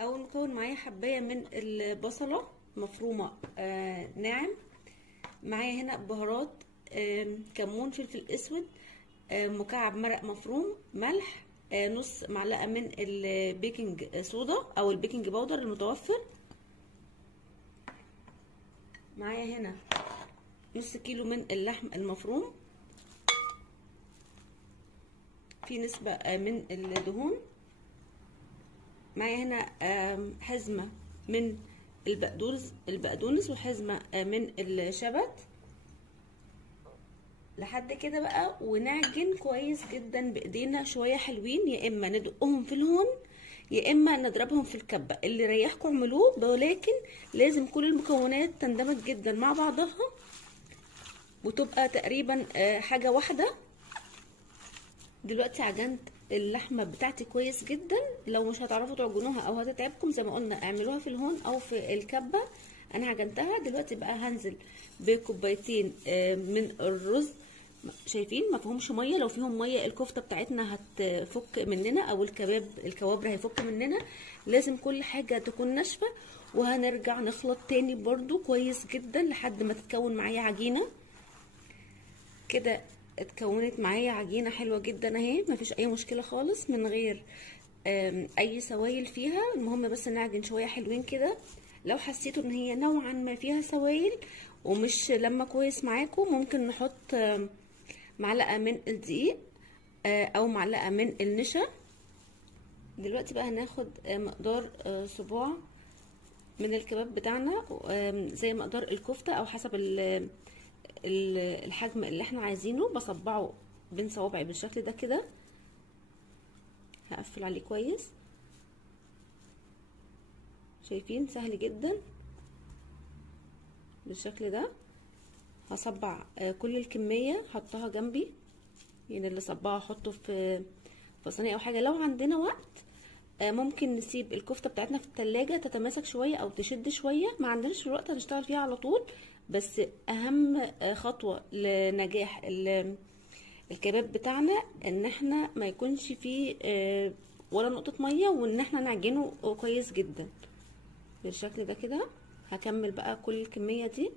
اول مكون معايا حبايه من البصله مفرومه ناعم. معايا هنا بهارات كمون، فلفل اسود، مكعب مرق مفروم، ملح، نص معلقه من البيكنج صودا او البيكنج باودر المتوفر. معايا هنا نص كيلو من اللحم المفروم، في نسبه من الدهون. معايا هنا حزمه من البقدونس وحزمه من الشبت. لحد كده بقى، ونعجن كويس جدا بايدينا شويه حلوين، يا اما ندقهم في الهون يا اما نضربهم في الكبه، اللي يريحكم اعملوه، ولكن لازم كل المكونات تندمج جدا مع بعضها وتبقى تقريبا حاجه واحده. دلوقتي عجنت اللحمه بتاعتي كويس جدا. لو مش هتعرفوا تعجنوها او هتتعبكم زي ما قلنا اعملوها في الهون او في الكبه. انا عجنتها. دلوقتي بقى هنزل بكوبايتين من الرز. شايفين ما فيهمش ميه، لو فيهم ميه الكفته بتاعتنا هتفك مننا او الكوابر هيفك مننا. لازم كل حاجه تكون ناشفه. وهنرجع نخلط تاني برضو كويس جدا لحد ما تتكون معايا عجينه كده. اتكونت معايا عجينه حلوه جدا اهي، مفيش اي مشكله خالص من غير اي سوائل فيها. المهم بس نعجن شويه حلوين كده. لو حسيتوا ان هي نوعا ما فيها سوائل ومش لما كويس معاكم، ممكن نحط معلقه من الدقيق او معلقه من النشا. دلوقتي بقى هناخد مقدار صباع من الكباب بتاعنا، زي مقدار الكفته او حسب الحجم اللي احنا عايزينه. بصبعه بين صوابعي بالشكل ده كده، هقفل عليه كويس. شايفين سهل جدا بالشكل ده. هصبع كل الكميه احطها جنبي، يعني اللي صبعه احطه في صينيه او حاجه. لو عندنا وقت ممكن نسيب الكفته بتاعتنا في التلاجة تتماسك شويه او تشد شويه. ما عندناش الوقت هنشتغل فيها على طول. بس اهم خطوه لنجاح الكباب بتاعنا ان احنا ما يكونش فيه ولا نقطه ميه، وان احنا نعجنه كويس جدا بالشكل ده كده. هكمل بقى كل الكميه دي.